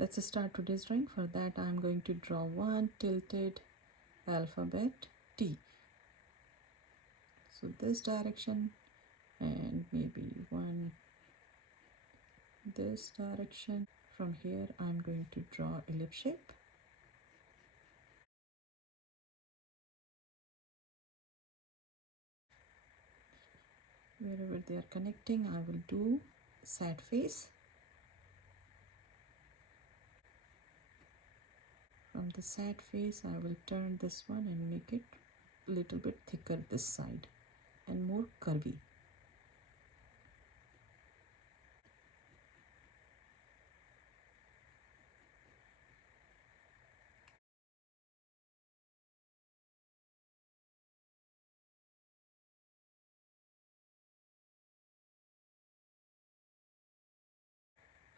Let's start today's drawing. For that I'm going to draw one tilted alphabet T. So this direction, and maybe one this direction. From here I'm going to draw ellipse shape. Wherever they are connecting, I will do sad face. From the sad face, I will turn this one and make it a little bit thicker this side and more curvy.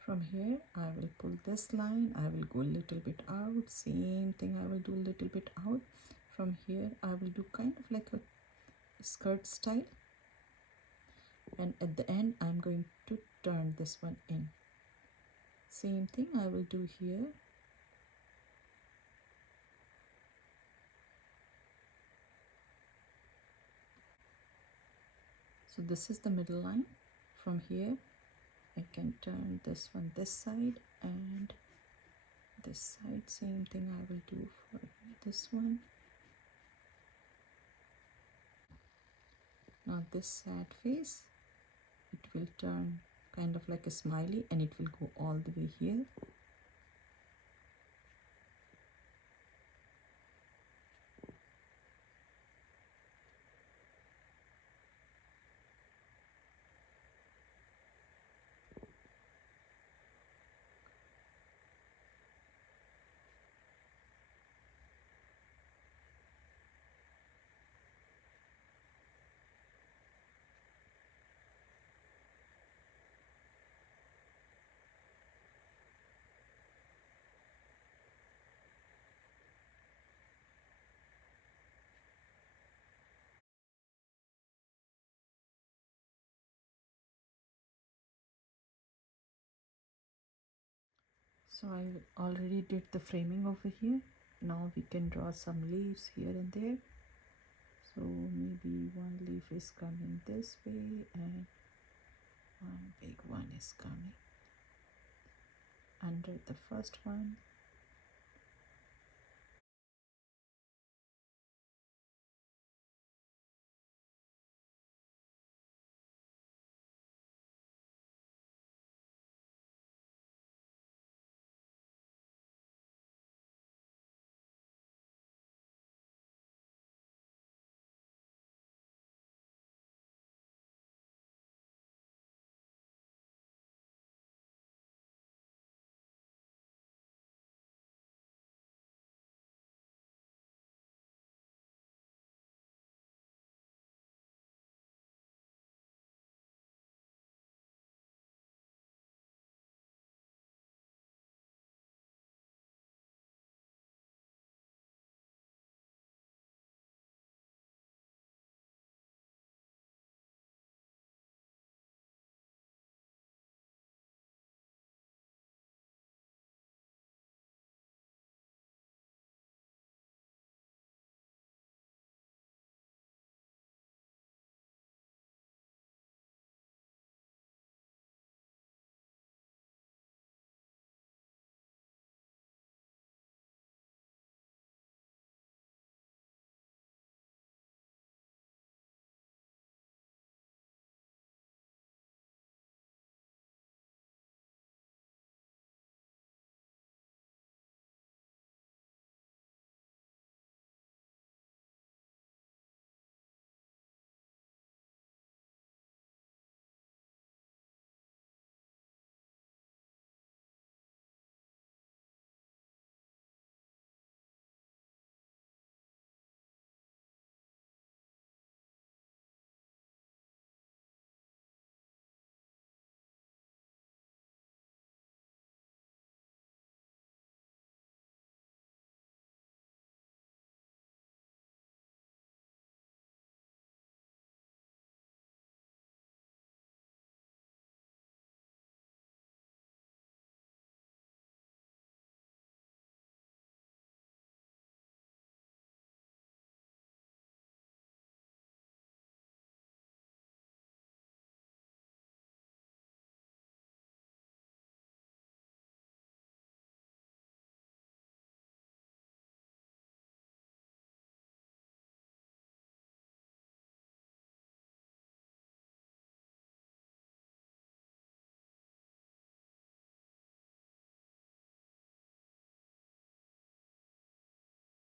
From here I will pull this line, I will go a little bit out, same thing I will do a little bit out. From here I will do kind of like a skirt style, and at the end I'm going to turn this one in. Same thing I will do here. So this is the middle line. From here I can turn this one this side and this side. Same thing I will do for this one. Now this sad face, it will turn kind of like a smiley and it will go all the way here. So I already did the framing over here. Now we can draw some leaves here and there. So maybe one leaf is coming this way and one big one is coming under the first one.